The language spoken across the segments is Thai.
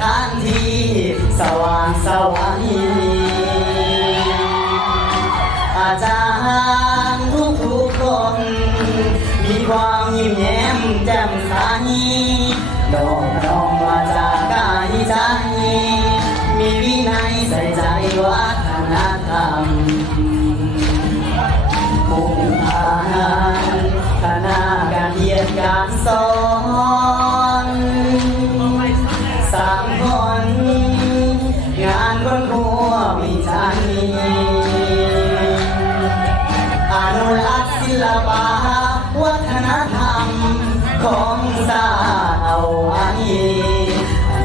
ถานที่สว่างไสวอาจารย์ทุกคนมีความยิ้มแย้มแจ่มใสดอกน้องมาจากกายใจมีวินัยใส่ใจวัฒนธรรมมุ่งผ่านคณะการเรียนการสอนสร้างผลงานบนครัววิจารณ์อนุรักษ์ศิลปะวัฒนธรรมของชาติเอาไว้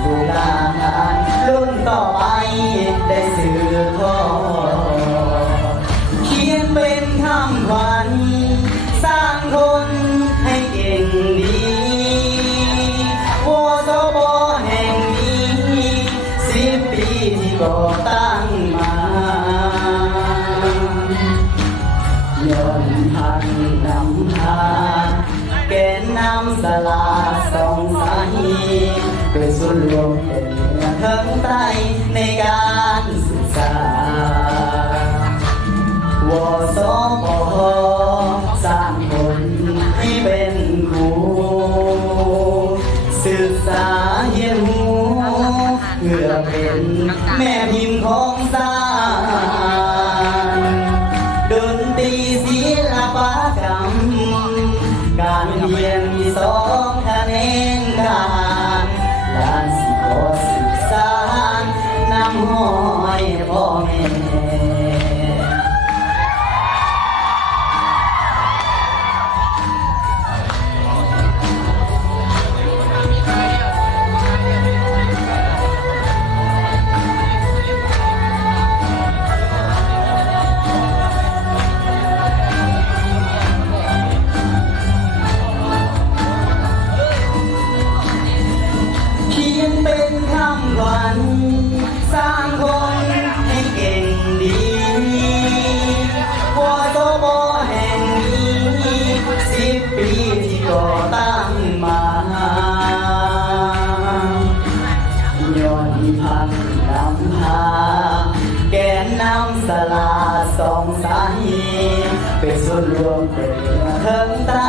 ดูแลงานรุ่นต่อไปได้สืบทอดเขียนเป็นคำขวัญสร้างคนให้เก่งดีวสบแห่งนี้10 ปีที่ก่อตั้งมาย้อนพันนำพาแกนนำสลาสองสายเป็นส่วนรวมเป็นเทิงใต้ในการศึกษาวสปสร้างคนให้เป็นครูศึกษาเรียนรู้เพื่อเป็นแม่พิมพ์ของชาติดนตรีศิลปกรรมการเรียนมี2 คะแนนการสิขอศึกษานำห้อยพ่อแม่เป็นคำขวัญสร้างคนให้เก่งดีวสบแห่งนี้10 ปีที่ก่อตั้งมาย้อนพันนำพาแกนนำสลาสองสายเป็นส่วนรวมเป็นเทิงใต้